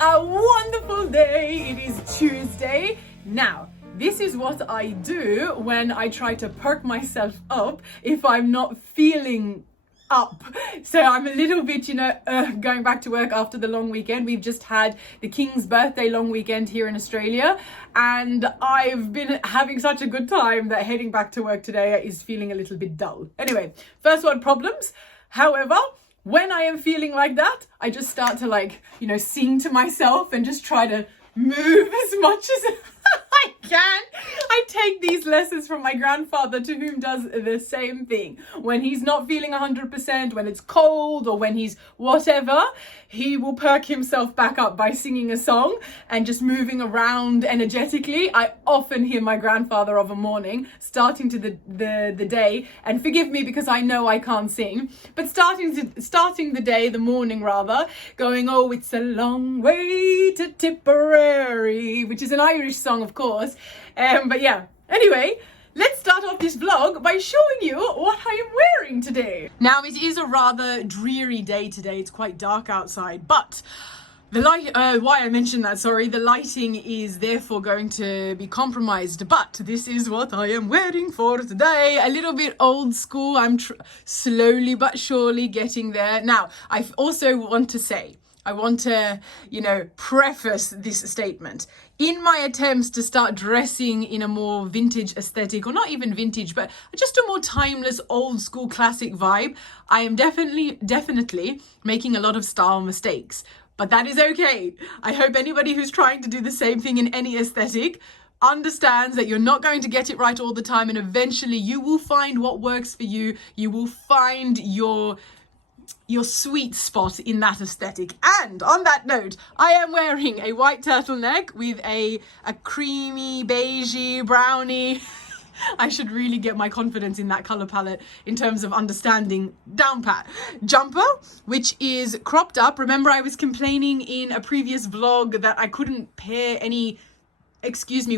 a wonderful day. It is Tuesday. Now, this is what I do when I try to perk myself up if I'm not feeling up. So I'm a little bit, going back to work after the long weekend. We've just had the King's birthday long weekend here in Australia, and I've been having such a good time that heading back to work today is feeling a little bit dull. Anyway, first world problems. However, when I am feeling like that, I just start to sing to myself and just try to move as much as I can. I take these lessons from my grandfather, to whom does the same thing. When he's not feeling 100%, when it's cold or when he's whatever, he will perk himself back up by singing a song and just moving around energetically. I often hear my grandfather of a morning starting to the day, and forgive me because I know I can't sing, but starting the day, the morning rather, going, "Oh, it's a long way to Tipperary," which is an Irish song, of course. But yeah, anyway, let's start off this vlog by showing you what I am wearing today. Now, it is a rather dreary day today. It's quite dark outside, but the lighting is therefore going to be compromised, but this is what I am wearing for today. A little bit old school. I'm slowly but surely getting there. Now, I also want to say, I want to, preface this statement. In my attempts to start dressing in a more vintage aesthetic, or not even vintage, but just a more timeless, old school, classic vibe, I am definitely making a lot of style mistakes. But that is okay. I hope anybody who's trying to do the same thing in any aesthetic understands that you're not going to get it right all the time, and eventually you will find what works for you. You will find your sweet spot in that aesthetic. And on that note, I am wearing a white turtleneck with a creamy, beigey, brownie. I should really get my confidence in that color palette in terms of understanding down pat. Jumper, which is cropped up. Remember, I was complaining in a previous vlog that I couldn't pair any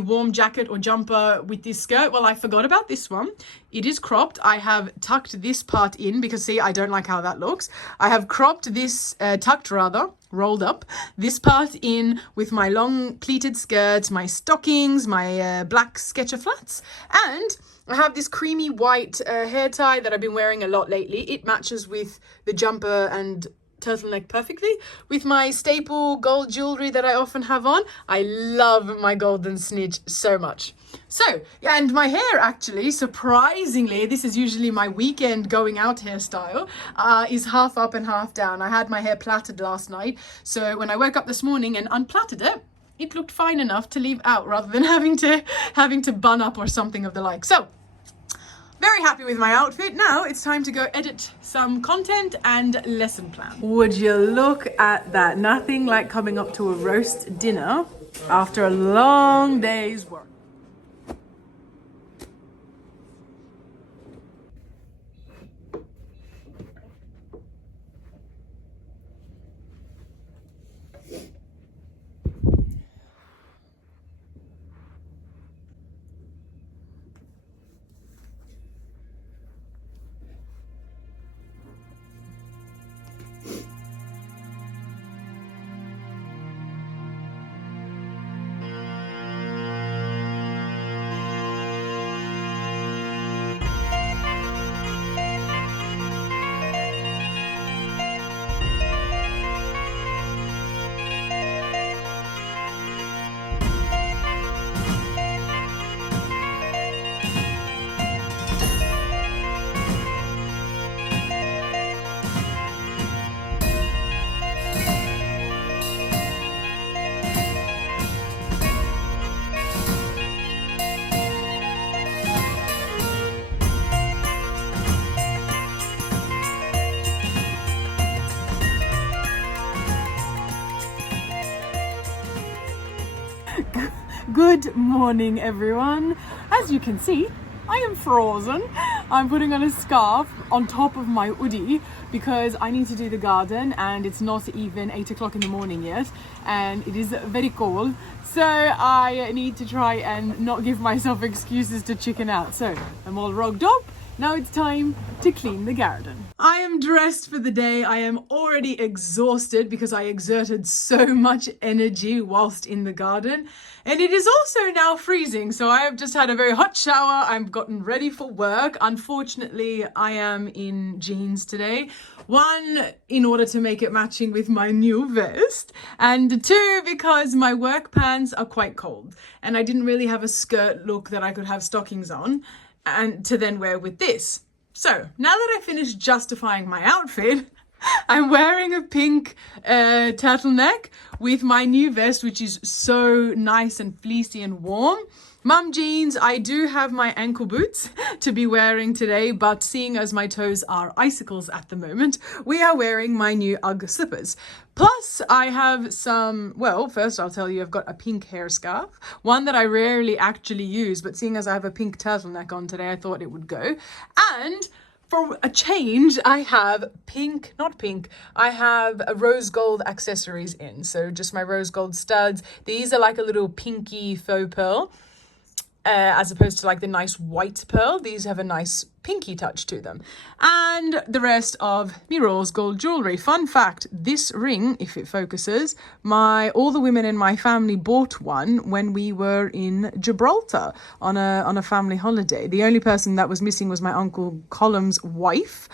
warm jacket or jumper with this skirt. Well, I forgot about this one. It is cropped. I have tucked this part in because, see, I don't like how that looks. I have cropped this, rolled up this part in with my long pleated skirt, my stockings, my black Sketcher flats, and I have this creamy white hair tie that I've been wearing a lot lately. It matches with the jumper and turtleneck perfectly with my staple gold jewelry that I often have on. I love my golden snitch so much. So, and my hair, actually, surprisingly, this is usually my weekend going out hairstyle, is half up and half down. I had my hair plaited last night, so when I woke up this morning and unplaited it, it looked fine enough to leave out rather than having to bun up or something of the like. So, very happy with my outfit. Now it's time to go edit some content and lesson plan. Would you look at that? Nothing like coming up to a roast dinner after a long day's work. Good morning, everyone. As you can see, I am frozen. I'm putting on a scarf on top of my hoodie because I need to do the garden and it's not even 8 o'clock in the morning yet and it is very cold. So I need to try and not give myself excuses to chicken out. So I'm all rogged up Now it's time to clean the garden. I am dressed for the day. I am already exhausted because I exerted so much energy whilst in the garden. And it is also now freezing, so I have just had a very hot shower. I've gotten ready for work. Unfortunately, I am in jeans today. One, in order to make it matching with my new vest, and two, because my work pants are quite cold and I didn't really have a skirt look that I could have stockings on and to then wear with this. So now that I finished justifying my outfit, I'm wearing a pink turtleneck with my new vest, which is so nice and fleecy and warm. Mum jeans. I do have my ankle boots to be wearing today, but seeing as my toes are icicles at the moment, we are wearing my new UGG slippers. Plus, I have some, well, first I'll tell you, I've got a pink hair scarf, one that I rarely actually use, but seeing as I have a pink turtleneck on today, I thought it would go. And for a change, I have I have a rose gold accessories in. So just my rose gold studs. These are like a little pinky faux pearl. As opposed to like the nice white pearl, these have a nice pinky touch to them. And the rest of me rose gold jewelry. Fun fact, this ring, if it focuses, all the women in my family bought one when we were in Gibraltar on a family holiday. The only person that was missing was my uncle Colum's wife,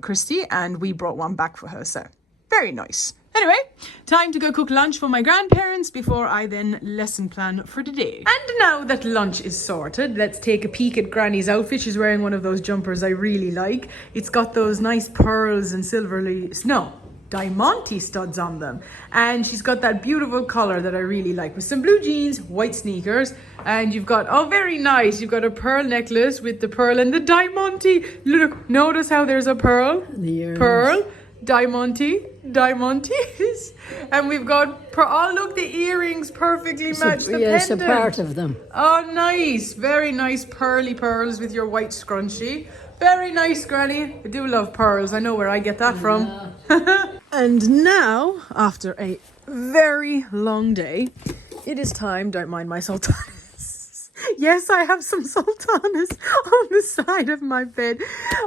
Christy, and we brought one back for her. So very nice. Anyway, time to go cook lunch for my grandparents before I then lesson plan for the day. And now that lunch is sorted, let's take a peek at Granny's outfit. She's wearing one of those jumpers I really like. It's got those nice pearls and diamante studs on them. And she's got that beautiful color that I really like with some blue jeans, white sneakers. And you've got, oh, very nice. You've got a pearl necklace with the pearl and the diamante. Look, notice how there's a pearl, pearl, diamantes, and we've got oh look, the earrings perfectly match the yes, pendant. A part of them. Oh, nice, very nice pearly pearls with your white scrunchie. Very nice, Granny. I do love pearls. I know where I get that from. And now, after a very long day, it is time. Don't mind my sultanas. Yes, I have some sultanas on the side of my bed.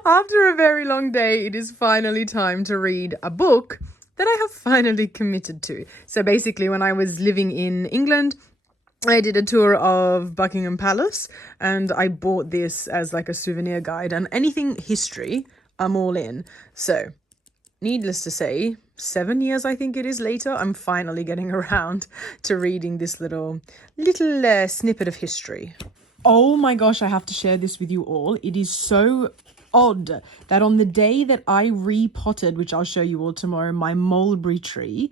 After a very long day, it is finally time to read a book that I have finally committed to. So basically, when I was living in England, I did a tour of Buckingham Palace and I bought this as like a souvenir guide, and anything history, I'm all in. So needless to say, 7 years, I think it is later, I'm finally getting around to reading this little snippet of history. Oh my gosh, I have to share this with you all. It is so odd that on the day that I repotted, which I'll show you all tomorrow, my mulberry tree,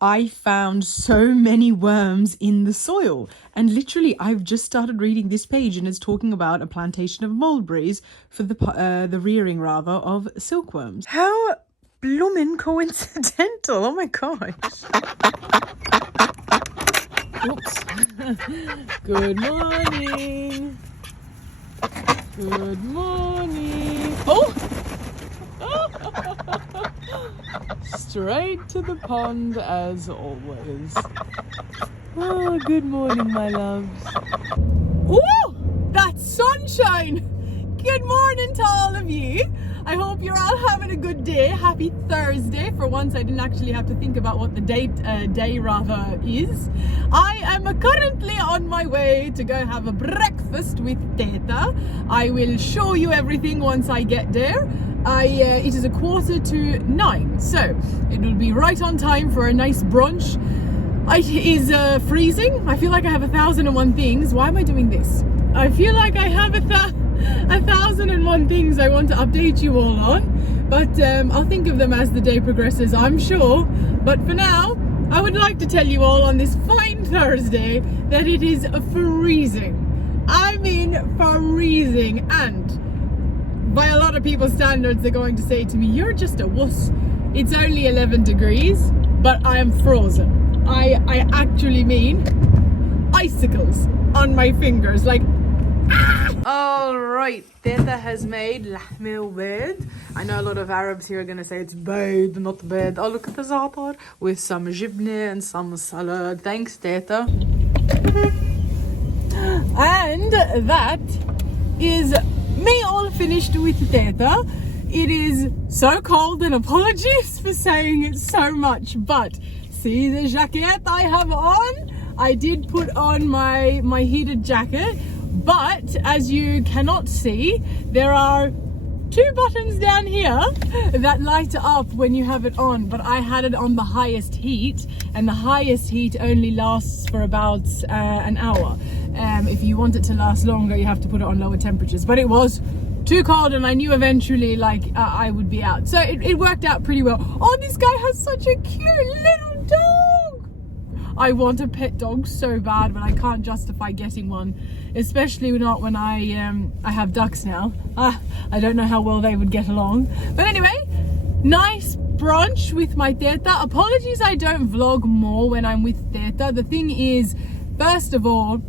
I found so many worms in the soil. And literally, I've just started reading this page and it's talking about a plantation of mulberries for the rearing, rather, of silkworms. How bloomin' coincidental. Oh my gosh. Oops. Good morning. Good morning. Oh! Straight to the pond as always. Oh, good morning, my loves. Ooh! That's sunshine! Good morning to all of you. I hope you're all having a good day. Happy Thursday. For once, I didn't actually have to think about what the day is. I am currently on my way to go have a breakfast with Teta. I will show you everything once I get there. It is 8:45, so it will be right on time for a nice brunch. It is freezing. I feel like I have 1,001 things. Why am I doing this? I feel like I have 1,001 things I want to update you all on, but I'll think of them as the day progresses, I'm sure. But for now, I would like to tell you all on this fine Thursday that it is freezing. I mean freezing, and by a lot of people's standards, they're going to say to me, you're just a wuss. It's only 11 degrees, but I am frozen. I actually mean icicles on my fingers, like All right, Teta has made lahme al-bayd. I know a lot of Arabs here are going to say it's bayd, not bed. Oh, look at the za'atar with some jibne and some salad. Thanks, Teta. And that is me all finished with Theta. It is so cold, and apologies for saying it so much, but see the jacket I have on? I did put on my heated jacket, but as you cannot see, there are 2 buttons down here that light up when you have it on, but I had it on the highest heat, and the highest heat only lasts for about an hour. If you want it to last longer, you have to put it on lower temperatures, but it was too cold, and I knew eventually like I would be out, so it worked out pretty well. Oh, this guy has such a cute little dog. I want a pet dog so bad, but I can't justify getting one, especially not when I have ducks now. I don't know how well they would get along, but anyway, nice brunch with my Theta. Apologies I don't vlog more when I'm with Theta. The thing is, first of all,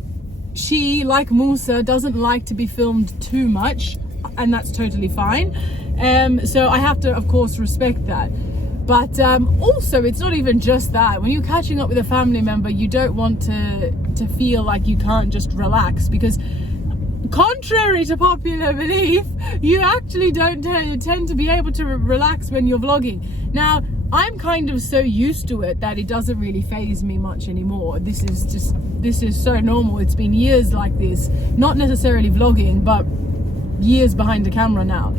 she, like Moussa, doesn't like to be filmed too much, and that's totally fine. So I have to, of course, respect that. But also, it's not even just that. When you're catching up with a family member, you don't want to feel like you can't just relax, because contrary to popular belief, you actually don't tend to be able to relax when you're vlogging. Now, I'm kind of so used to it that it doesn't really faze me much anymore. This is so normal. It's been years like this, not necessarily vlogging, but years behind the camera now,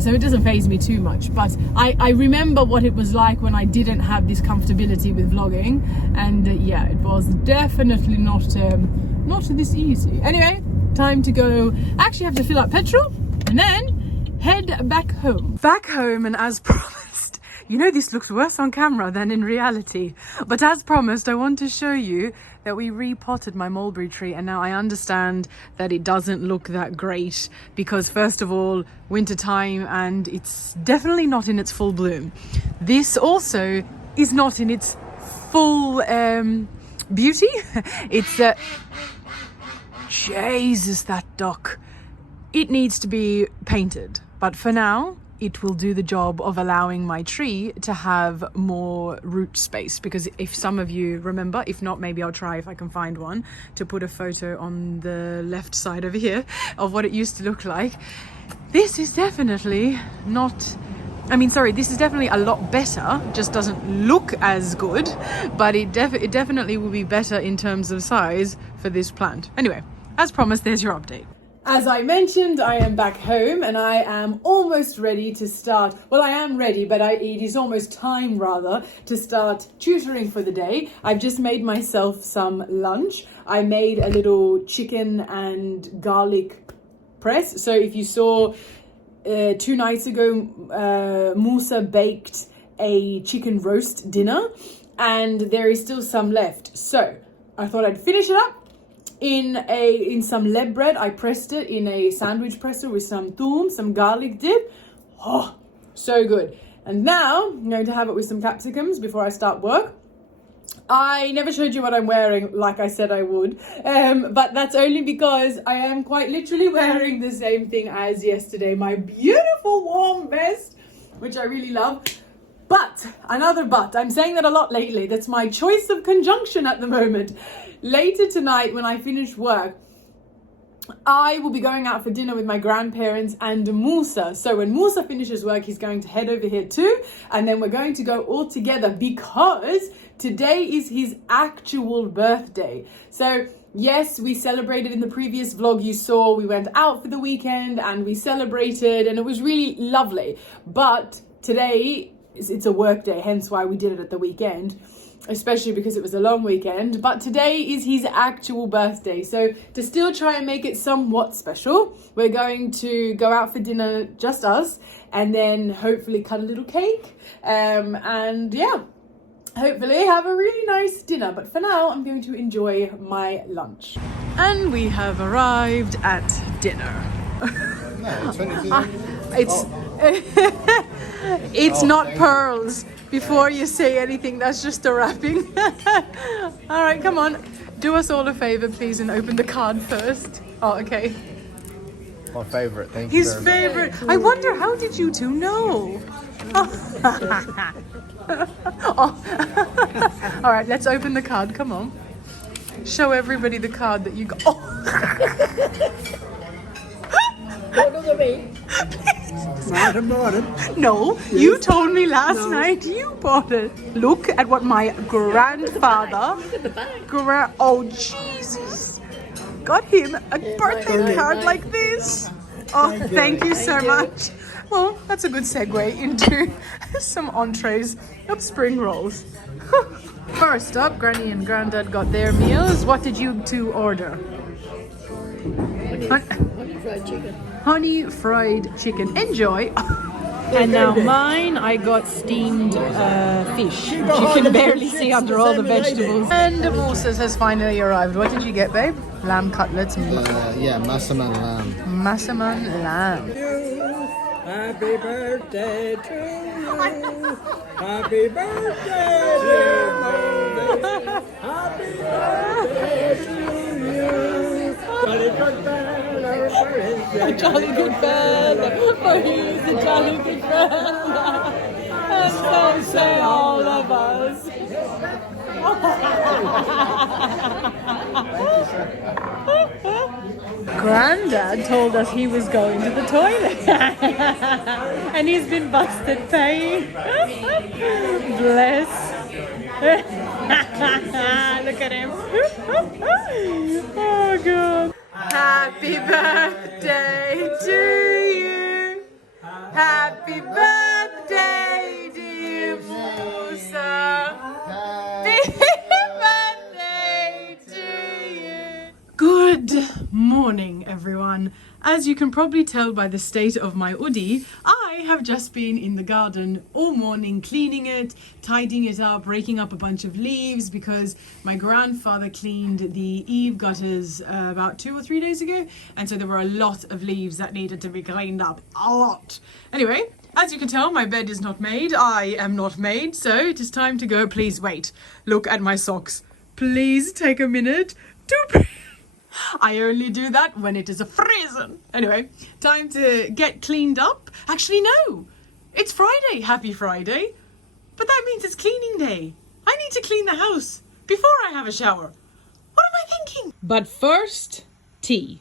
so it doesn't faze me too much. But I remember what it was like when I didn't have this comfortability with vlogging, and yeah, it was definitely not this easy. Anyway, time to go. I actually have to fill up petrol and then head back home. And as promised, you know, this looks worse on camera than in reality, but as promised, I want to show you that we repotted my mulberry tree, and now I understand that it doesn't look that great because, first of all, winter time, and it's definitely not in its full bloom. This also is not in its full beauty. It's Jesus, that duck. It needs to be painted, but for now it will do the job of allowing my tree to have more root space, because if some of you remember, if not, maybe I'll try if I can find one to put a photo on the left side over here of what it used to look like. This is definitely not, this is definitely a lot better, just doesn't look as good, but it definitely will be better in terms of size for this plant. Anyway, as promised, there's your update. As I mentioned, I am back home and I am almost ready to start. Well, I am ready, but it is almost time, rather, to start tutoring for the day. I've just made myself some lunch. I made a little chicken and garlic press. So if you saw 2 nights ago, Moussa baked a chicken roast dinner, and there is still some left. So I thought I'd finish it up in some leb bread. I pressed it in a sandwich presser with some thoum, some garlic dip. Oh, so good. And now I'm going to have it with some capsicums before I start work. I never showed you what I'm wearing like I said I would, but that's only because I am quite literally wearing the same thing as yesterday, my beautiful warm vest, which I really love. But, another but, I'm saying that a lot lately, that's my choice of conjunction at the moment. Later tonight, when I finish work, I will be going out for dinner with my grandparents and Moussa. So when Moussa finishes work, he's going to head over here too, and then we're going to go all together because today is his actual birthday. So yes, we celebrated in the previous vlog you saw, we went out for the weekend and we celebrated and it was really lovely. But today, it's a work day, hence why we did it at the weekend, especially because it was a long weekend. But today is his actual birthday, so to still try and make it somewhat special, we're going to go out for dinner, just us, and then hopefully cut a little cake, and yeah, hopefully have a really nice dinner. But for now, I'm going to enjoy my lunch. And we have arrived at dinner. It's not pearls. Before you say anything, that's just a wrapping. All right, come on. Do us all a favor, please, and open the card first. Oh, okay. My favorite, thank you. His favorite. I wonder, how did you two know? Oh. All right, let's open the card. Come on. Show everybody the card that you got. Oh. No, you told me last night you bought it. Look at what my grandfather. Oh, Jesus. Got him a birthday card like this. Oh, thank you so much. Well, that's a good segue into some entrees of spring rolls. First up, Granny and Grandad got their meals. What did you two order? Honey fried chicken. Honey fried chicken. Enjoy. And now mine, I got steamed fish, which you can barely see under all the vegetables. And Moussa'S has finally arrived. What did you get, babe? Lamb cutlets. Yeah, Massaman lamb. Massaman lamb. Happy birthday to you. Happy birthday, dear Moses. Happy birthday to you. Jolly good fellow, for his A jolly good fellow, for he's a jolly good fellow. And so say all of us. Grandad told us he was going to the toilet and he's been busted paying. Bless. Look at him. Oh God. Happy birthday to you. Happy birthday, dear Moussa. Happy birthday to you. Good morning, everyone. As you can probably tell by the state of my hoodie, I have just been in the garden all morning cleaning it, tidying it up, raking up a bunch of leaves because my grandfather cleaned the eave gutters about 2 or 3 days ago, and so there were a lot of leaves that needed to be cleaned up. A lot. Anyway, as you can tell, my bed is not made. I am not made, so it is time to go. Please wait. Look at my socks. Please take a minute to... I only do that when it is a freezing. Anyway, time to get cleaned up. Actually, no. It's Friday. Happy Friday. But that means it's cleaning day. I need to clean the house before I have a shower. What am I thinking? But first, tea.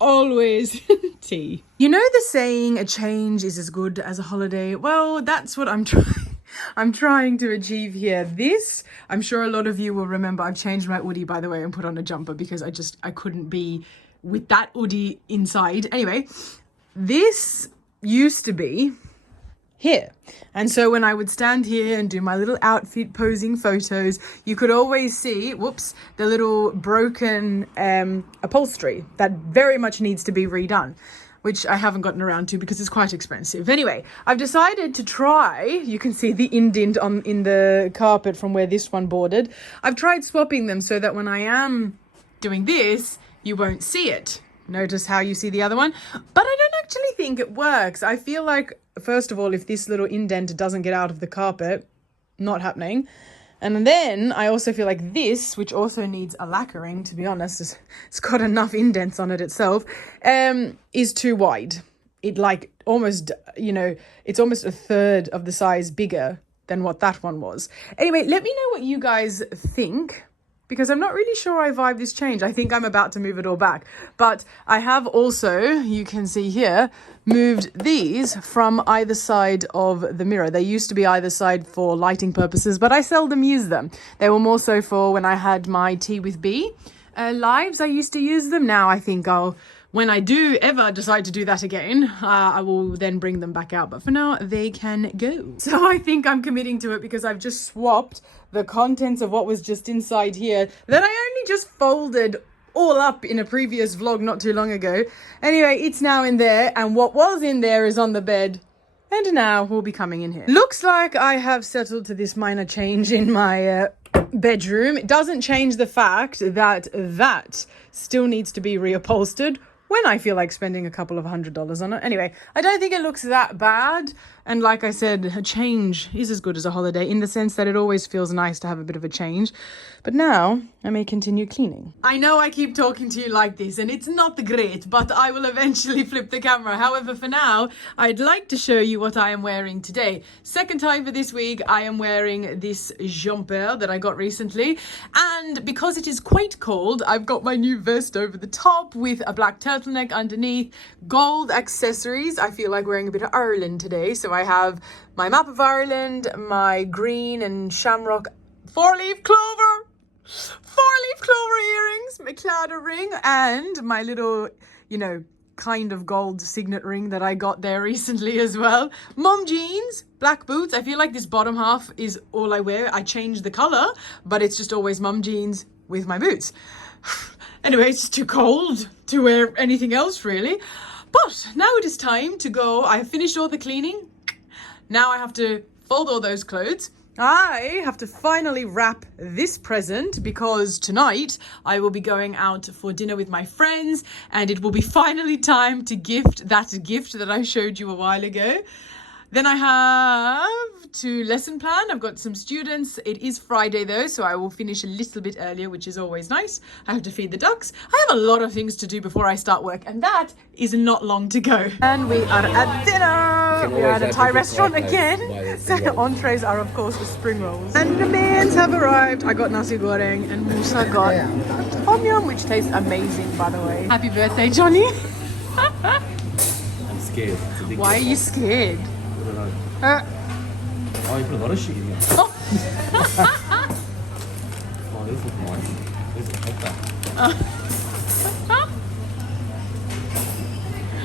Always tea. You know the saying, a change is as good as a holiday? Well, that's what I'm trying to achieve here. This, I'm sure a lot of you will remember, I've changed my hoodie, by the way, and put on a jumper because I couldn't be with that hoodie inside. Anyway, this used to be here. And so when I would stand here and do my little outfit posing photos, you could always see, whoops, the little broken upholstery that very much needs to be redone, which I haven't gotten around to because it's quite expensive. Anyway, I've decided to try, you can see the indent in the carpet from where this one bordered. I've tried swapping them so that when I am doing this, you won't see it. Notice how you see the other one? But I don't actually think it works. I feel like, first of all, if this little indent doesn't get out of the carpet, not happening. And then I also feel like this, which also needs a lacquering, to be honest, it's got enough indents on it itself, is too wide. It like almost, it's almost a third of the size bigger than what that one was. Anyway, let me know what you guys think, because I'm not really sure I vibe this change. I think I'm about to move it all back. But I have also, you can see here, moved these from either side of the mirror. They used to be either side for lighting purposes, but I seldom use them. They were more so for when I had my Tea with B lives. I used to use them. Now I think when I do ever decide to do that again, I will then bring them back out. But for now, they can go. So I think I'm committing to it because I've just swapped the contents of what was just inside here that I only just folded all up in a previous vlog not too long ago. Anyway, it's now in there, and what was in there is on the bed, and now will be coming in here. Looks like I have settled to this minor change in my bedroom. It doesn't change the fact that that still needs to be reupholstered when I feel like spending a couple of $100s on it. Anyway, I don't think it looks that bad. And like I said, a change is as good as a holiday in the sense that it always feels nice to have a bit of a change. But now I may continue cleaning. I know I keep talking to you like this and it's not the great, but I will eventually flip the camera. However, for now, I'd like to show you what I am wearing today. Second time for this week, I am wearing this jumper that I got recently. And because it is quite cold, I've got my new vest over the top with a black turtleneck underneath, gold accessories. I feel like wearing a bit of Ireland today. So I have my map of Ireland, my green and shamrock four-leaf clover earrings, my cladder ring, and my little, you know, kind of gold signet ring that I got there recently as well. Mom jeans, black boots. I feel like this bottom half is all I wear. I change the color, but it's just always mom jeans with my boots. Anyway, it's too cold to wear anything else really. But now it is time to go. I have finished all the cleaning. Now I have to fold all those clothes. I have to finally wrap this present because tonight I will be going out for dinner with my friends and it will be finally time to gift that gift that I showed you a while ago. Then I have to lesson plan. I've got some students. It is Friday though, so I will finish a little bit earlier, which is always nice. I have to feed the ducks. I have a lot of things to do before I start work, and that is not long to go. And we are at dinner. We are at a Thai restaurant again. So the entrees are of course the spring rolls. And the mains have arrived. I got nasi goreng and Moussa got tom yum, which tastes amazing by the way. Happy birthday, Johnny. I'm scared. Why are you scared? Oh, you put a lot of shit in here. Oh. Oh, this looks nice. This is better.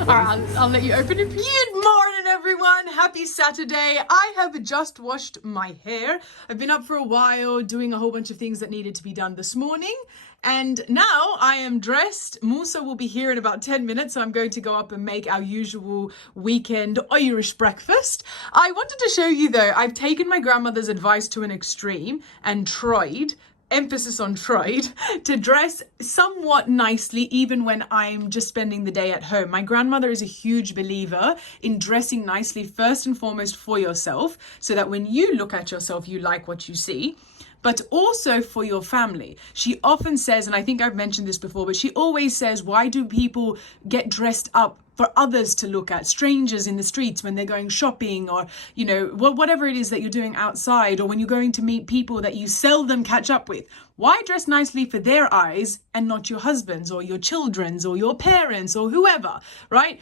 Alright, I'll let you open it. Good morning, everyone. Happy Saturday. I have just washed my hair. I've been up for a while doing a whole bunch of things that needed to be done this morning. And now I am dressed. Moussa will be here in about 10 minutes. So I'm going to go up and make our usual weekend Irish breakfast. I wanted to show you though, I've taken my grandmother's advice to an extreme and tried, emphasis on tried, to dress somewhat nicely even when I'm just spending the day at home. My grandmother is a huge believer in dressing nicely first and foremost for yourself so that when you look at yourself, you like what you see, but also for your family. She often says, and I think I've mentioned this before, but she always says, why do people get dressed up for others to look at, strangers in the streets when they're going shopping or, you know, whatever it is that you're doing outside, or when you're going to meet people that you seldom catch up with? Why dress nicely for their eyes and not your husband's or your children's or your parents or whoever, right?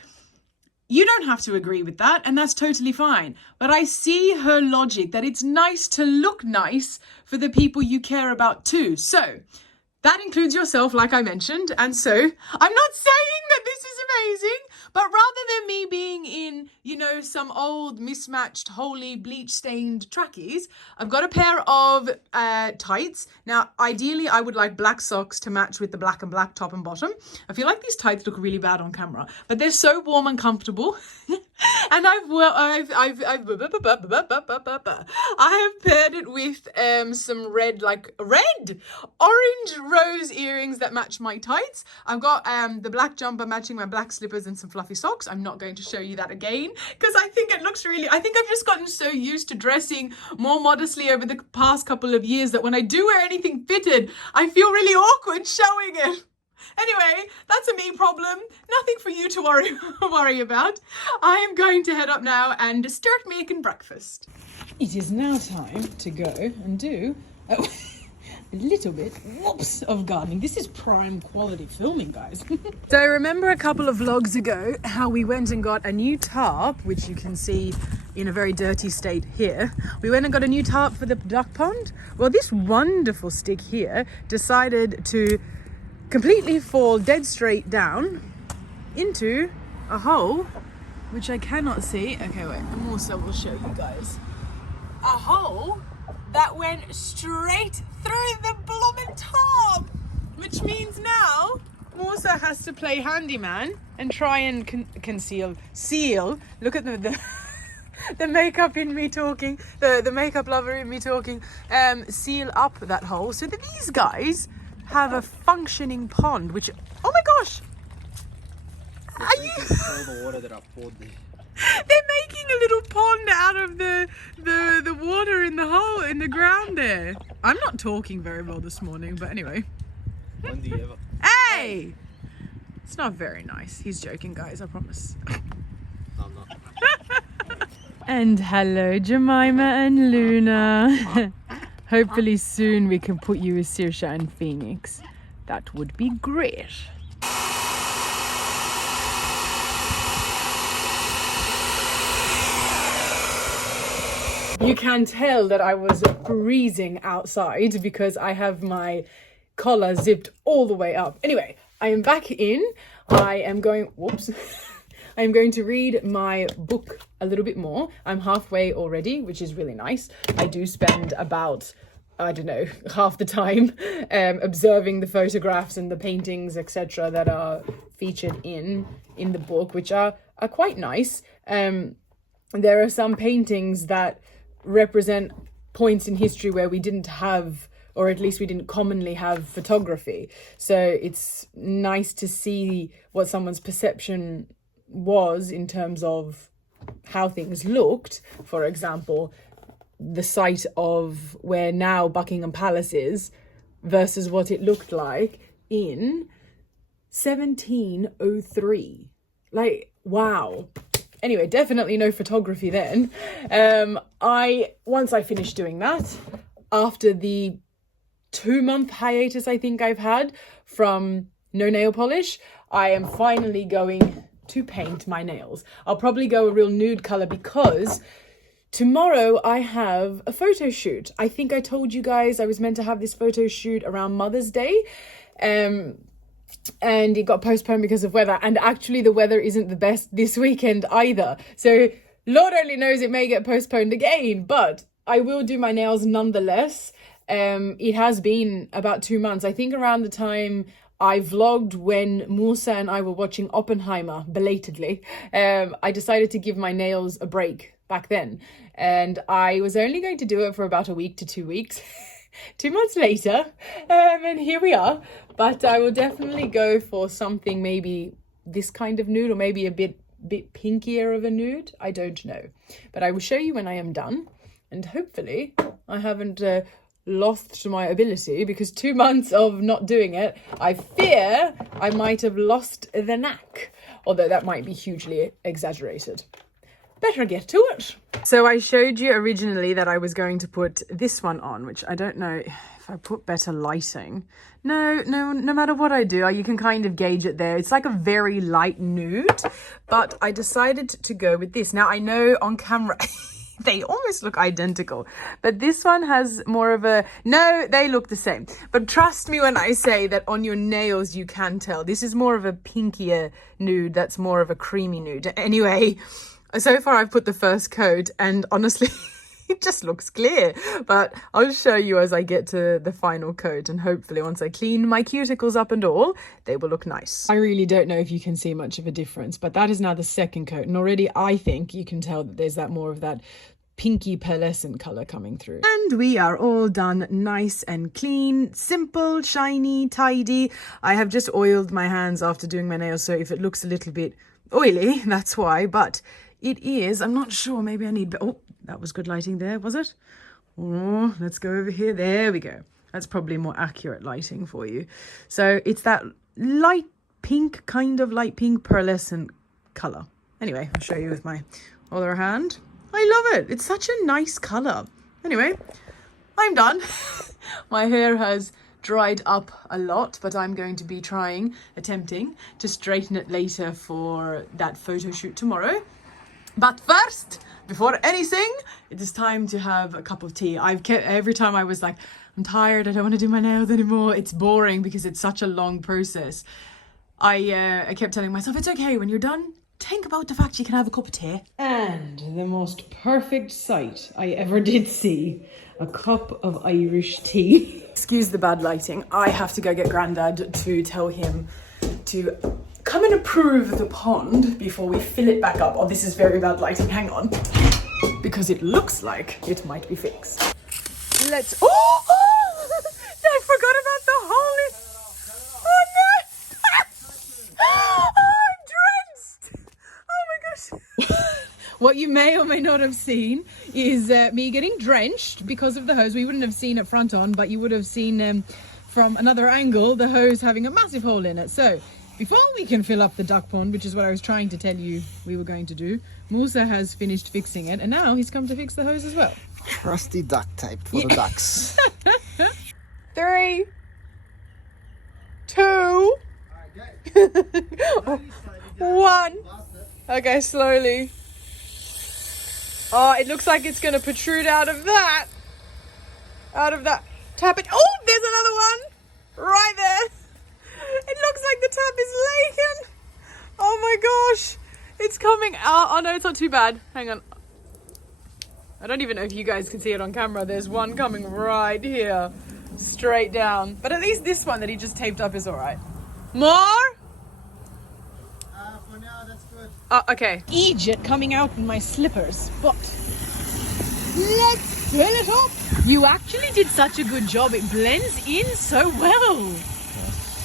You don't have to agree with that, and that's totally fine. But I see her logic that it's nice to look nice for the people you care about too. So that includes yourself, like I mentioned. And so I'm not saying that this is amazing, but rather than me being in, you know, some old mismatched, wholly bleach stained trackies, I've got a pair of tights. Now, ideally, I would like black socks to match with the black and black top and bottom. I feel like these tights look really bad on camera, but they're so warm and comfortable. And I have paired it with some orange rose earrings that match my tights. I've got the black jumper matching my black slippers and some fluffy socks. I'm not going to show you that again because I think it looks really, I think I've just gotten so used to dressing more modestly over the past couple of years that when I do wear anything fitted, I feel really awkward showing it. Anyway, that's a me problem. Nothing for you to worry about. I am going to head up now and start making breakfast. It is now time to go and do a little bit, of gardening. This is prime quality filming, guys. So I remember a couple of vlogs ago how we went and got a new tarp, which you can see in a very dirty state here. We went and got a new tarp for the duck pond. Well, this wonderful stick here decided to completely fall dead straight down into a hole, which I cannot see. Okay, wait, Moussa will show you guys. A hole that went straight through the blooming top, which means now Moussa has to play handyman and try and seal. Look at the makeup in me talking, the makeup lover in me talking, seal up that hole so that these guys have a functioning pond, which, oh my gosh! Are you... all the water that I poured there. They're making a little pond out of the water in the hole in the ground there. I'm not talking very well this morning, but anyway. When do you ever? Hey! It's not very nice. He's joking, guys, I promise. I'm not. And hello, Jemima and Luna. Hopefully soon we can put you with Saoirse and Phoenix. That would be great. You can tell that I was freezing outside because I have my collar zipped all the way up. Anyway, I am back in. I am going to read my book a little bit more. I'm halfway already, which is really nice. I do spend about, I don't know, half the time observing the photographs and the paintings, etc., that are featured in the book, which are quite nice. There are some paintings that represent points in history where we didn't have, or at least we didn't commonly have, photography. So it's nice to see what someone's perception was in terms of how things looked. For example, the site of where now Buckingham Palace is versus what it looked like in 1703. Like, wow. Anyway, definitely no photography then. Once I finished doing that, after the 2-month hiatus I think I've had from no nail polish, I am finally going to paint my nails. I'll probably go a real nude color because tomorrow I have a photo shoot. I think I told you guys I was meant to have this photo shoot around Mother's Day. And it got postponed because of weather, and actually the weather isn't the best this weekend either, so Lord only knows, it may get postponed again, but I will do my nails nonetheless. It has been about 2 months, I think, around the time I vlogged when Moussa and I were watching Oppenheimer belatedly. I decided to give my nails a break back then, and I was only going to do it for about a week to 2 weeks. 2 months later, and here we are. But I will definitely go for something maybe this kind of nude, or maybe a bit pinkier of a nude. I don't know, but I will show you when I am done, and hopefully I haven't lost my ability, because 2 months of not doing it, I fear I might have lost the knack, although that might be hugely exaggerated. Better get to it. So I showed you originally that I was going to put this one on, which I don't know if I put better lighting. No matter what I do, you can kind of gauge it there. It's like a very light nude, but I decided to go with this. Now I know on camera they almost look identical, but this one has more of a, no, they look the same. But trust me when I say that on your nails you can tell. This is more of a pinkier nude, that's more of a creamy nude. Anyway, so far I've put the first coat, and honestly it just looks clear, but I'll show you as I get to the final coat, and hopefully once I clean my cuticles up and all, they will look nice. I really don't know if you can see much of a difference, but that is now the second coat, and already I think you can tell that there's that more of that pinky pearlescent color coming through. And we are all done, nice and clean, simple, shiny, tidy. I have just oiled my hands after doing my nails, so if it looks a little bit oily, that's why, but it is, I'm not sure, maybe I need, oh, that was good lighting there, was it? Oh, let's go over here, there we go. That's probably more accurate lighting for you. So it's that light pink, kind of light pink pearlescent color. Anyway, I'll show you with my other hand. I love it, it's such a nice color. Anyway, I'm done. My hair has dried up a lot, but I'm going to be attempting to straighten it later for that photo shoot tomorrow. But first, before anything, it is time to have a cup of tea. Every time I was like, I'm tired, I don't want to do my nails anymore. It's boring because it's such a long process. I kept telling myself, it's okay, when you're done, think about the fact you can have a cup of tea. And the most perfect sight I ever did see, a cup of Irish tea. Excuse the bad lighting. I have to go get Grandad to tell him to come and approve the pond before we fill it back up. Oh, this is very bad lighting, hang on. Because it looks like it might be fixed. Let's, oh! I forgot about the hole. Oh no! Oh, I'm drenched! Oh my gosh. you may or may not have seen is me getting drenched because of the hose. We wouldn't have seen it front on, but you would have seen from another angle the hose having a massive hole in it. So before we can fill up the duck pond, which is what I was trying to tell you we were going to do, Moussa has finished fixing it, and now he's come to fix the hose as well. Trusty duct tape for the ducks. 3, 2, 1. Okay, slowly. Oh, it looks like it's going to protrude out of that. Tap it. Oh, there's another one. Right there. It looks like the tap is leaking. Oh my gosh. It's coming out. Oh no, it's not too bad. Hang on. I don't even know if you guys can see it on camera. There's one coming right here. Straight down. But at least this one that he just taped up is alright. More? For now, that's good. Oh, okay. Egypt coming out in my slippers. But let's fill it up. You actually did such a good job. It blends in so well.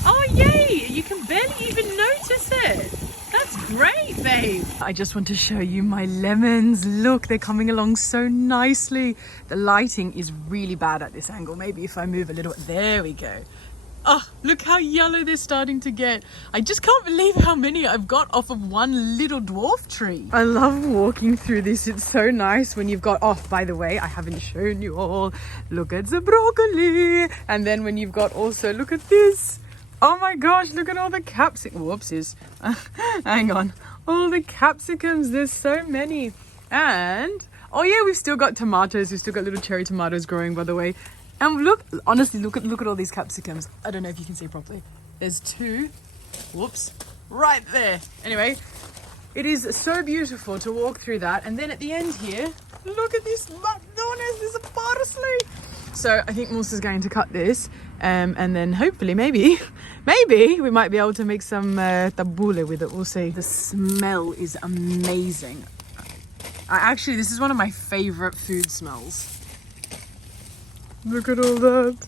Oh, yay. You can barely even notice it. That's great, babe. I just want to show you my lemons. Look, they're coming along so nicely. The lighting is really bad at this angle. Maybe if I move a little, there we go. Oh, look how yellow they're starting to get. I just can't believe how many I've got off of one little dwarf tree. I love walking through this. It's so nice when you've got, oh, by the way, I haven't shown you all. Look at the broccoli. And then when you've got also, look at this. Oh my gosh, look at all the capsicums. Whoopsies. Hang on. All the capsicums. There's so many. And, oh yeah, we've still got tomatoes. We've still got little cherry tomatoes growing, by the way. And look, honestly, look at all these capsicums. I don't know if you can see properly. There's 2. Whoops. Right there. Anyway, it is so beautiful to walk through that. And then at the end here, look at this McDonald's. There's a parsley. So I think Moussa is going to cut this, and then hopefully, maybe we might be able to make some tabbouleh with it. We'll see. The smell is amazing. Actually, this is one of my favorite food smells. Look at all that.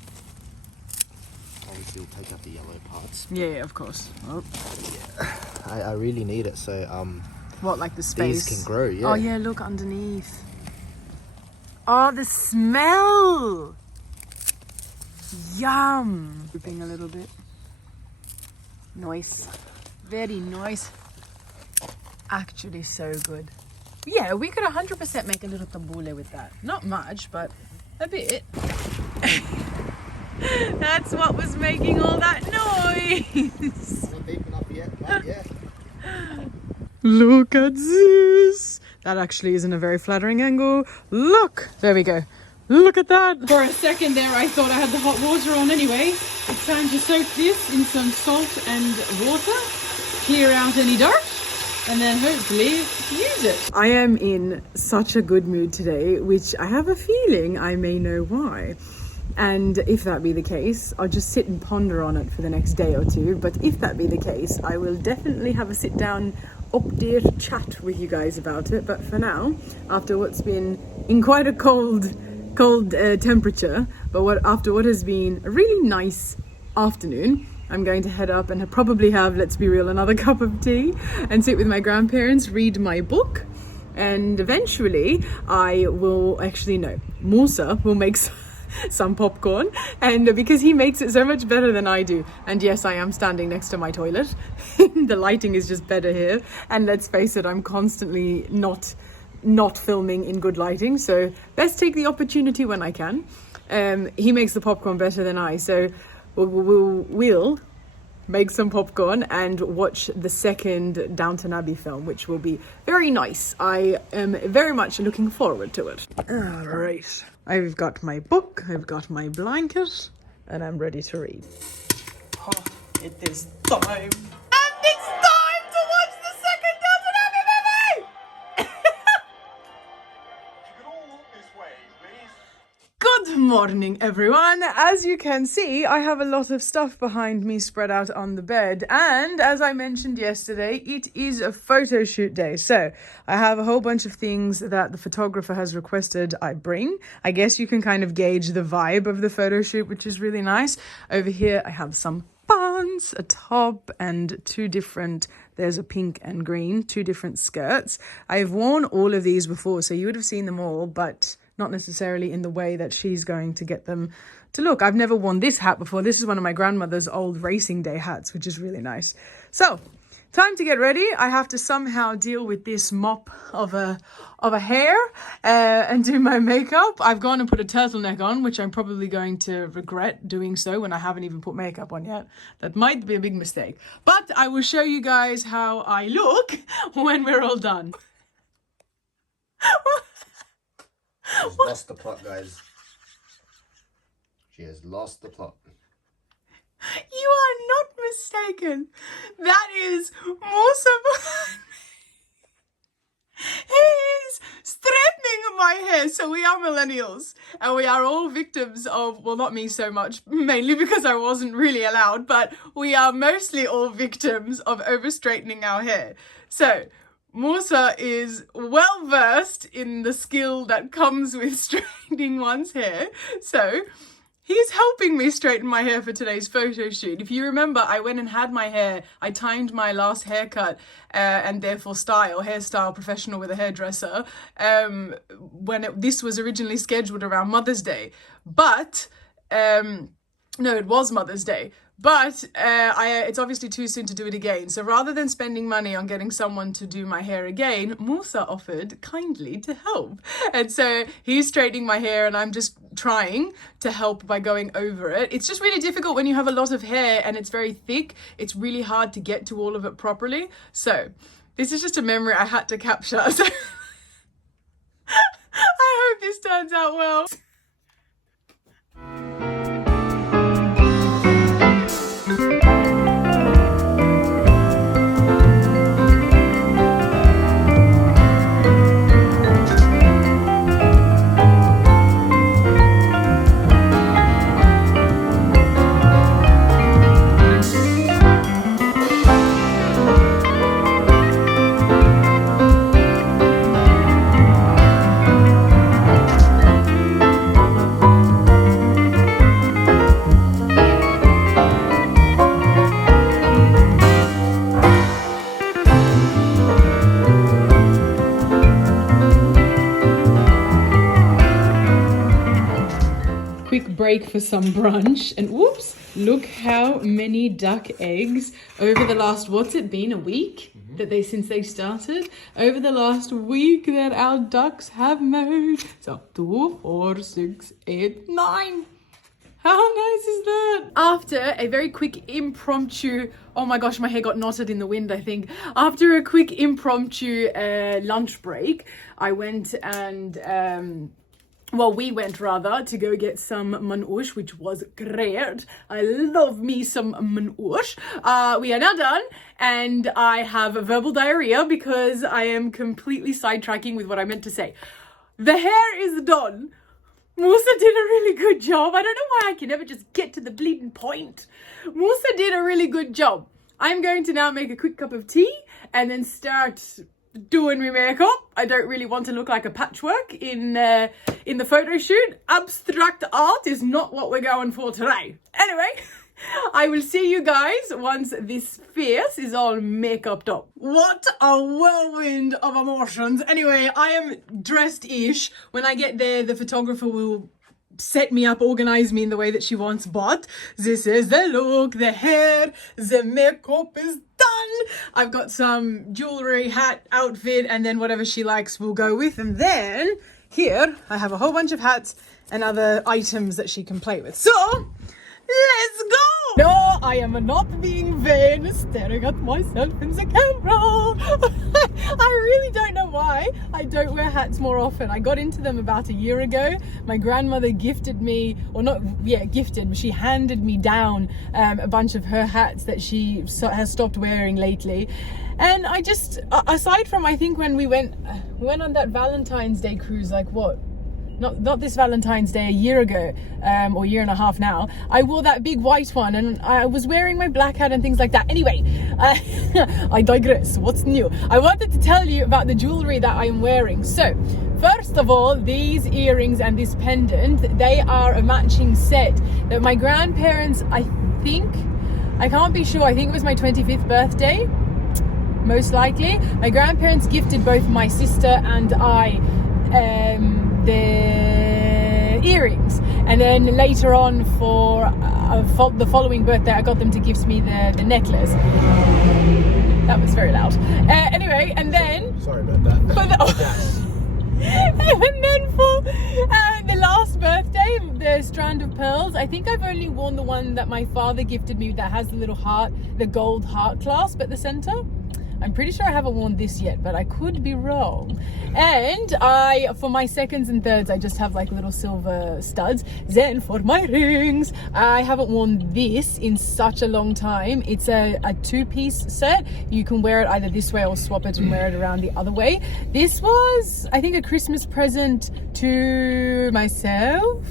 Obviously, we'll take out the yellow parts. Yeah, of course. Oh. Yeah, I really need it, so What, like the space? these can grow, yeah. Oh yeah, look underneath. Oh, the smell! Yum! Dripping a little bit. Nice. Very nice. Actually so good. Yeah, we could 100% make a little tabbouleh with that. Not much, but a bit. That's what was making all that noise. Not deep enough yet, but yeah. Look at this. That actually isn't a very flattering angle. Look, there we go. Look at that. For a second there, I thought I had the hot water on anyway. It's time to soak this in some salt and water, clear out any dirt, and then hopefully use it. I am in such a good mood today, which I have a feeling I may know why. And if that be the case, I'll just sit and ponder on it for the next day or two. But if that be the case, I will definitely have a sit down update chat with you guys about it. But for now, after what's been in quite a cold temperature, but after what has been a really nice afternoon, I'm going to head up and probably have, let's be real, another cup of tea and sit with my grandparents, read my book, and eventually I will actually, no, Moussa will make some popcorn, and because he makes it so much better than I do. And yes, I am standing next to my toilet. The lighting is just better here, and let's face it, I'm constantly not filming in good lighting, so best take the opportunity when I can. He makes the popcorn better than I, so we'll make some popcorn and watch the second Downton Abbey film, which will be very nice. I am very much looking forward to it. All right, I've got my book, I've got my blanket, and I'm ready to read. Oh, it is time. And it's time to watch the second Downton Abbey movie! Good morning, everyone. As you can see, I have a lot of stuff behind me spread out on the bed. And as I mentioned yesterday, it is a photo shoot day. So I have a whole bunch of things that the photographer has requested I bring. I guess you can kind of gauge the vibe of the photo shoot, which is really nice. Over here, I have some pants, a top, and 2 different There's a pink and green, 2 different skirts. I've worn all of these before, so you would have seen them all, but not necessarily in the way that she's going to get them to look. I've never worn this hat before. This is one of my grandmother's old racing day hats, which is really nice. So, time to get ready. I have to somehow deal with this mop of a hair and do my makeup. I've gone and put a turtleneck on, which I'm probably going to regret doing so when I haven't even put makeup on yet. That might be a big mistake. But I will show you guys how I look when we're all done. She's lost the plot, guys. She has lost the plot. You are not mistaken. That is Moussa'S. He is straightening my hair. So we are millennials and we are all victims of, well, not me so much, mainly because I wasn't really allowed, but we are mostly all victims of over straightening our hair. So Moussa is well versed in the skill that comes with straightening one's hair. So he's helping me straighten my hair for today's photo shoot. If you remember, I went and had my hair, I timed my last haircut and therefore hairstyle professional with a hairdresser when this was originally scheduled around Mother's Day. But, no, it was Mother's Day. But it's obviously too soon to do it again. So rather than spending money on getting someone to do my hair again, Moussa offered kindly to help. And so he's straightening my hair and I'm just trying to help by going over it. It's just really difficult when you have a lot of hair and it's very thick. It's really hard to get to all of it properly. So this is just a memory I had to capture. So I hope this turns out well. Quick break for some brunch, and whoops, look how many duck eggs over the last, what's it been, a week since they started? Over the last week that our ducks have made. So 2, 4, 6, 8, 9. How nice is that? After a very quick impromptu, oh my gosh, my hair got knotted in the wind, I think. After a quick impromptu lunch break, I went and we went rather to go get some manouche, which was great. I love me some manouche. We are now done and I have verbal diarrhea because I am completely sidetracking with what I meant to say. The hair is done. Moussa did a really good job. I don't know why I can never just get to the bleeding point. Moussa did a really good job. I'm going to now make a quick cup of tea and then start doing my makeup. I don't really want to look like a patchwork in the photo shoot. Abstract art is not what we're going for today. Anyway, I will see you guys once this face is all make-upped up. What a whirlwind of emotions. Anyway, I am dressed-ish. When I get there, the photographer will set me up, organize me in the way that she wants, but this is the look, the hair, the makeup is done. I've got some jewelry, hat, outfit, and then whatever she likes will go with. And then here I have a whole bunch of hats and other items that she can play with. So let's go! No, I am not being vain, staring at myself in the camera. I really don't know why I don't wear hats more often. I got into them about a year ago. My grandmother gifted me, she handed me down a bunch of her hats that she has stopped wearing lately. And I just, aside from, I think when we went on that Valentine's Day cruise, like what? Not this Valentine's Day, a year ago, or a year and a half now, I wore that big white one and I was wearing my black hat and things like that. Anyway, I digress. What's new? I wanted to tell you about the jewelry that I'm wearing. So, first of all, these earrings and this pendant, they are a matching set that my grandparents, I can't be sure, I think it was my 25th birthday. most likely. My grandparents gifted both my sister and I the earrings, and then later on for the following birthday I got them to gift me the necklace. That was very loud. Anyway, and then Sorry about that. and then for the last birthday, the strand of pearls, I think I've only worn the one that my father gifted me that has the little heart, the gold heart clasp at the center. I'm pretty sure I haven't worn this yet, but I could be wrong. And for my seconds and thirds, I just have like little silver studs. Then for my rings, I haven't worn this in such a long time. It's a two-piece set. You can wear it either this way or swap it and wear it around the other way. This was, I think, a Christmas present to myself.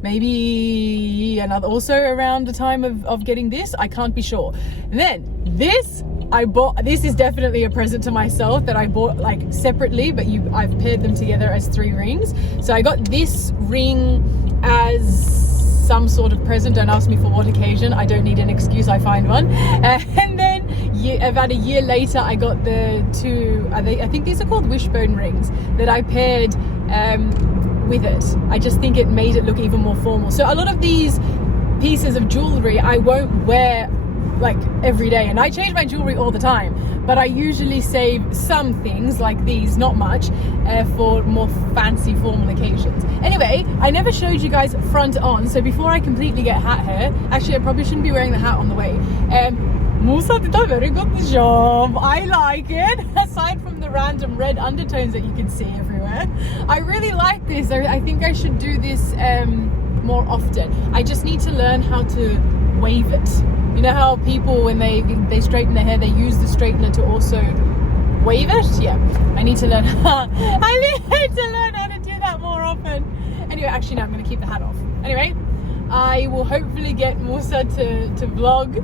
Maybe another, also around the time of getting this. I can't be sure. And then this, I bought, this is definitely a present to myself that I bought like separately, but I've paired them together as 3 rings. So I got this ring as some sort of present. Don't ask me for what occasion. I don't need an excuse. I find one. And then about a year later, I got the 2, I think these are called wishbone rings, that I paired with it. I just think it made it look even more formal. So a lot of these pieces of jewelry I won't wear like every day, and I change my jewelry all the time, but I usually save some things like these, not much, for more fancy formal occasions. Anyway, I never showed you guys front on, so before I completely get hat hair, actually I probably shouldn't be wearing the hat on the way. Moussa did a very good job. I like it. Aside from the random red undertones that you can see everywhere, I really like this. I think I should do this more often. I just need to learn how to wave it. You know how people, when they straighten their hair, they use the straightener to also wave it? Yeah, I need to learn how to do that more often. Anyway, actually no, I'm going to keep the hat off. Anyway, I will hopefully get Moussa to vlog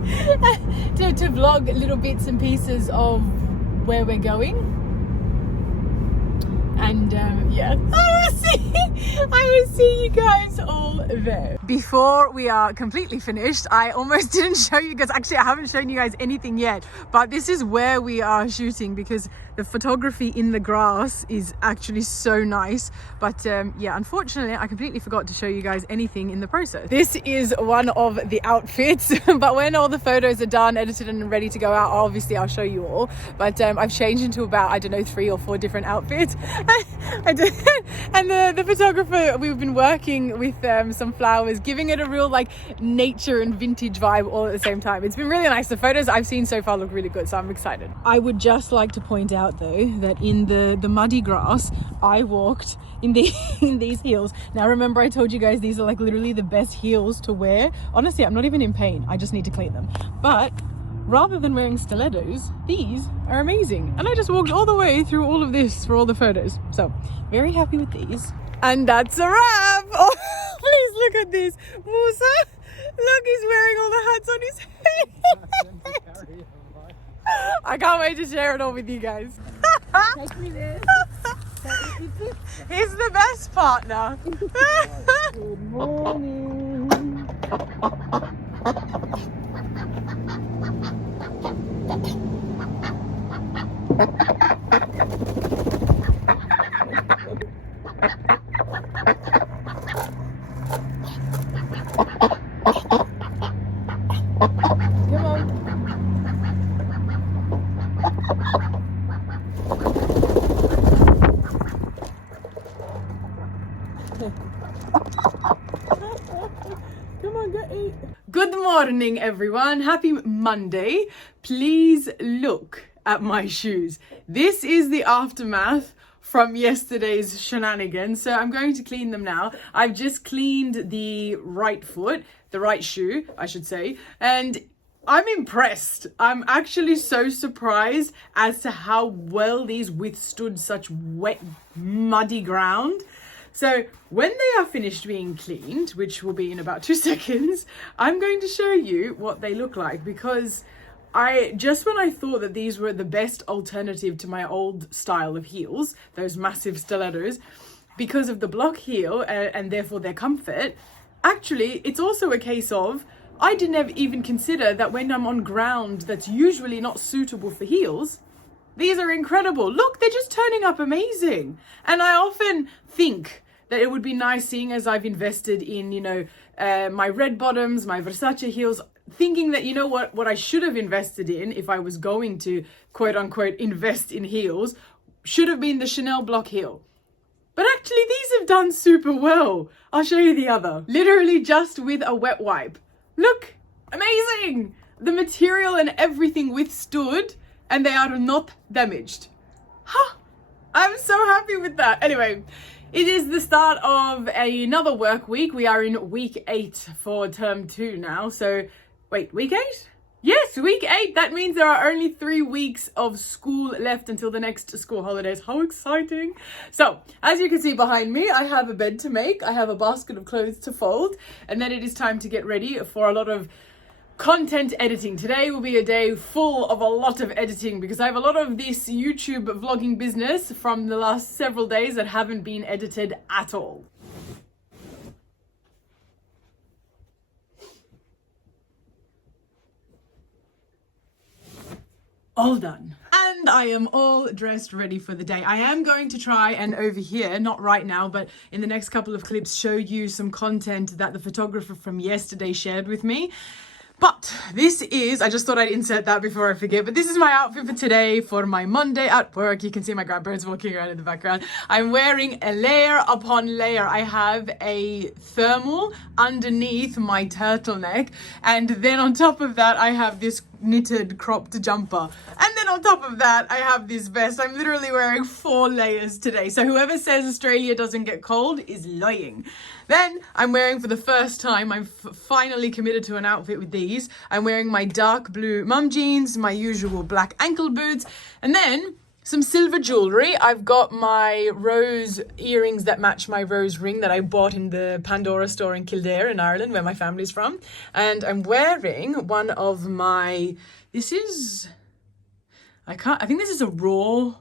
to vlog little bits and pieces of where we're going. And yeah, I will see you guys all there. Before we are completely finished, I almost didn't show you guys, actually I haven't shown you guys anything yet, but this is where we are shooting because the photography in the grass is actually so nice. But yeah, unfortunately I completely forgot to show you guys anything in the process. This is one of the outfits, but when all the photos are done, edited and ready to go out, obviously I'll show you all. But I've changed into about, I don't know, 3 or 4 different outfits. And the photographer, we've been working with some flowers, giving it a real like nature and vintage vibe all at the same time. It's been really nice. The photos I've seen so far look really good, so I'm excited. I would just like to point out though that in the muddy grass I walked in these heels. Now remember, I told you guys these are like literally the best heels to wear. Honestly, I'm not even in pain, I just need to clean them. But rather than wearing stilettos, these are amazing. And I just walked all the way through all of this for all the photos. So very happy with these. And that's a wrap. Oh, please look at this. Moussa, look, he's wearing all the hats on his head. I can't wait to share it all with you guys. He's the best partner. Good morning. Come on. Come on, get eat. Good morning, everyone. Happy Monday. Please look at my shoes. This is the aftermath from yesterday's shenanigans. So I'm going to clean them now. I've just cleaned the right foot, the right shoe, I should say, and I'm impressed. I'm actually so surprised as to how well these withstood such wet, muddy ground. So when they are finished being cleaned, which will be in about 2 seconds, I'm going to show you what they look like, because when I thought that these were the best alternative to my old style of heels, those massive stilettos, because of the block heel and therefore their comfort, actually it's also a case of I didn't even consider that when I'm on ground that's usually not suitable for heels, These are incredible. Look, they're just turning up amazing. And I often think that it would be nice, seeing as I've invested in, you know, my red bottoms, my Versace heels, thinking that, you know what I should have invested in if I was going to quote unquote invest in heels should have been the Chanel block heel. But actually these have done super well. I'll show you the other. Literally just with a wet wipe. Look, amazing. The material and everything withstood and they are not damaged. Huh, I'm so happy with that. Anyway, it is the start of another work week. We are in week 8 for term 2 now. So wait, week 8? Yes, week 8. That means there are only 3 weeks of school left until the next school holidays. How exciting. So as you can see behind me, I have a bed to make. I have a basket of clothes to fold. And then it is time to get ready for a lot of content editing. Today will be a day full of a lot of editing because I have a lot of this YouTube vlogging business from the last several days that haven't been edited at all. All done. And I am all dressed ready for the day. I am going to try and over here, not right now, but in the next couple of clips, show you some content that the photographer from yesterday shared with me. But this is, I just thought I'd insert that before I forget, but this is my outfit for today for my Monday at work. You can see my grandparents walking around in the background. I'm wearing a layer upon layer. I have a thermal underneath my turtleneck. And then on top of that, I have this knitted cropped jumper. And then on top of that, I have this vest. I'm literally wearing 4 layers today. So whoever says Australia doesn't get cold is lying. Then I'm wearing, for the first time, I'm finally committed to an outfit with these. I'm wearing my dark blue mum jeans, my usual black ankle boots, and then some silver jewelry. I've got my rose earrings that match my rose ring that I bought in the Pandora store in Kildare in Ireland, where my family's from. And I'm wearing one of my, I think this is a raw,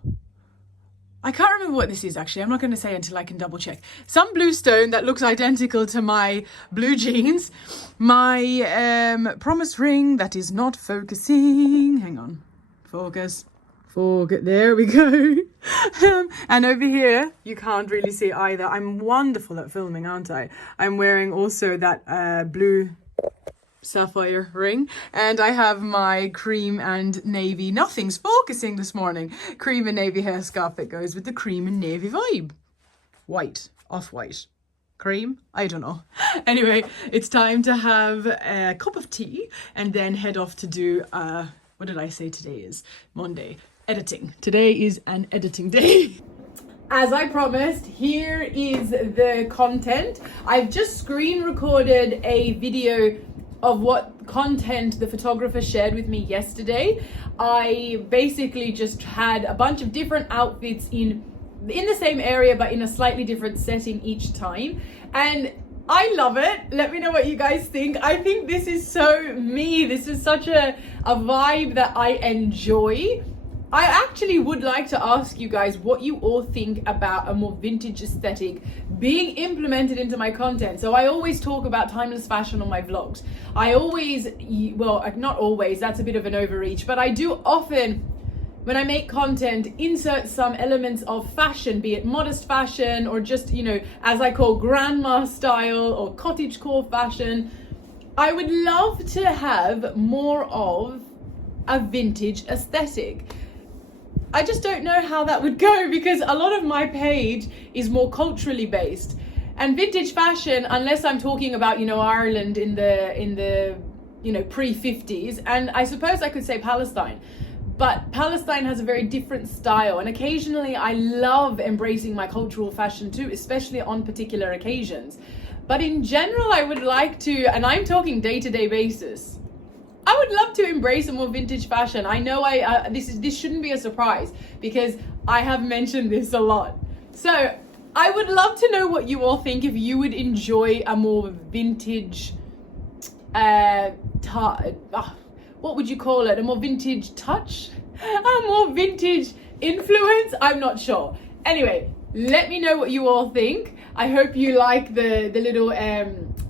I can't remember what this is actually. I'm not going to say until I can double check. Some blue stone that looks identical to my blue jeans. My promise ring that is not focusing. Hang on. Focus. There we go. And over here, you can't really see either. I'm wonderful at filming, aren't I? I'm wearing also that blue sapphire ring, and I have my cream and navy, nothing's focusing this morning, cream and navy hairscarf that goes with the cream and navy vibe. White, off-white, cream, I don't know. Anyway, it's time to have a cup of tea and then head off to do, what did I say today is? Monday. Editing. Today is an editing day. As I promised, here is the content. I've just screen recorded a video of what content the photographer shared with me yesterday. I basically just had a bunch of different outfits in the same area but in a slightly different setting each time, and I love it. Let me know what you guys think. I think this is so me. This is such a vibe that I enjoy. I actually would like to ask you guys what you all think about a more vintage aesthetic being implemented into my content. So I always talk about timeless fashion on my vlogs. I always, well, not always, that's a bit of an overreach, but I do often, when I make content, insert some elements of fashion, be it modest fashion or just, you know, as I call grandma style or cottagecore fashion. I would love to have more of a vintage aesthetic. I just don't know how that would go because a lot of my page is more culturally based, and vintage fashion, unless I'm talking about, you know, Ireland in the you know, pre-50s, and I suppose I could say Palestine, but Palestine has a very different style, and occasionally I love embracing my cultural fashion too, especially on particular occasions. But in general, I would like to, and I'm talking day-to-day basis, I would love to embrace a more vintage fashion. I know this shouldn't be a surprise because I have mentioned this a lot. So I would love to know what you all think, if you would enjoy a more vintage, what would you call it? A more vintage touch? A more vintage influence? I'm not sure. Anyway, let me know what you all think. I hope you like the little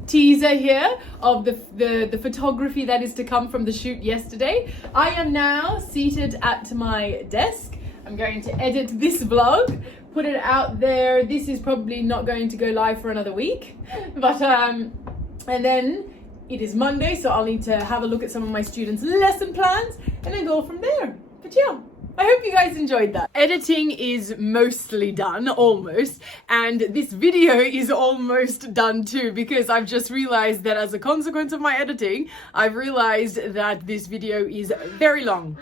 teaser here of the photography that is to come from the shoot yesterday. I am now seated at my desk. I'm going to edit this vlog, put it out there. This is probably not going to go live for another week, but and then it is Monday, so I'll need to have a look at some of my students' lesson plans and then go from there. But yeah, I hope you guys enjoyed that. Editing is mostly done, almost, and this video is almost done too, because I've just realized that as a consequence of my editing, I've realized that this video is very long.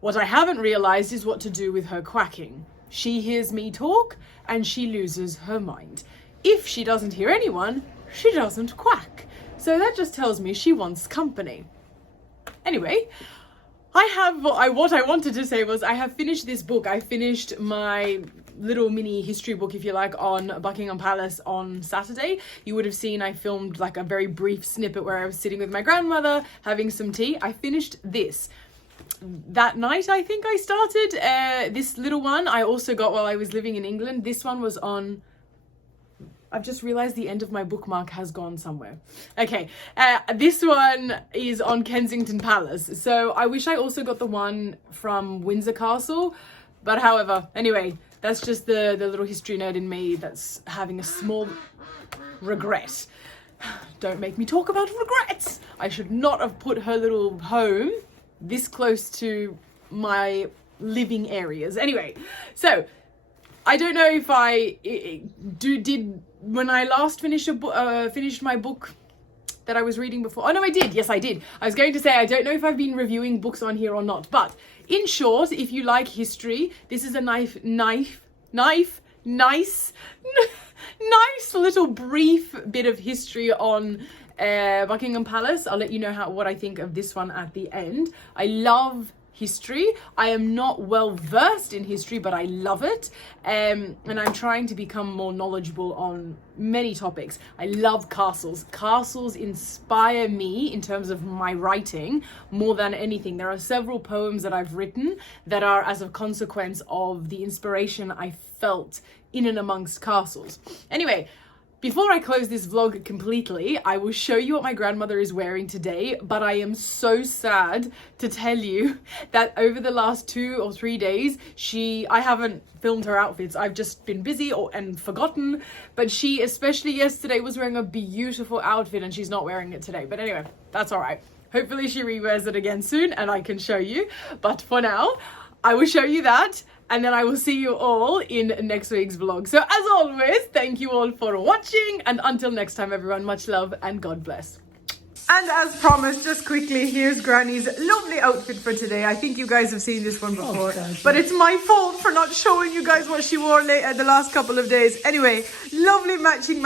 What I haven't realized is what to do with her quacking. She hears me talk and she loses her mind. If she doesn't hear anyone, she doesn't quack. So that just tells me she wants company. Anyway, what I wanted to say was I have finished this book. I finished my little mini history book, if you like, on Buckingham Palace on Saturday. You would have seen I filmed like a very brief snippet where I was sitting with my grandmother having some tea. I finished this. That night, I think I started this little one. I also got while I was living in England. This one was on... I've just realized the end of my bookmark has gone somewhere. Okay, this one is on Kensington Palace. So I wish I also got the one from Windsor Castle. But however, anyway, that's just the little history nerd in me that's having a small regret. Don't make me talk about regrets. I should not have put her little home this close to my living areas. Anyway, so I don't know if I did when I last finished my book that I was reading before. Oh no, I did. Yes, I did. I was going to say I don't know if I've been reviewing books on here or not, but in short, if you like history, this is a nice little brief bit of history on Buckingham Palace. I'll let you know what I think of this one at the end. I love history. I am not well versed in history, but I love it, and I'm trying to become more knowledgeable on many topics. I love castles. Castles inspire me in terms of my writing more than anything. There are several poems that I've written that are as a consequence of the inspiration I felt in and amongst castles. Anyway, before I close this vlog completely, I will show you what my grandmother is wearing today, but I am so sad to tell you that over the last 2 or 3 days, I haven't filmed her outfits. I've just been busy and forgotten, but she, especially yesterday, was wearing a beautiful outfit and she's not wearing it today. But anyway, that's all right. Hopefully she rewears it again soon and I can show you. But for now, I will show you that. And then I will see you all in next week's vlog. So as always, thank you all for watching. And until next time, everyone, much love and God bless. And as promised, just quickly, here's Granny's lovely outfit for today. I think you guys have seen this one before. But it's my fault for not showing you guys what she wore the last couple of days. Anyway, lovely matching.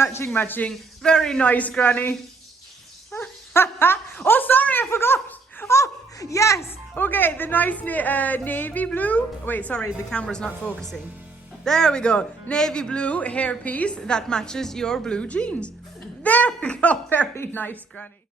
Very nice, Granny. Oh, sorry, I forgot. Oh, yes. Okay, the nice navy blue. Wait, sorry, the camera's not focusing. There we go. Navy blue hairpiece that matches your blue jeans. There we go. Very nice, Granny.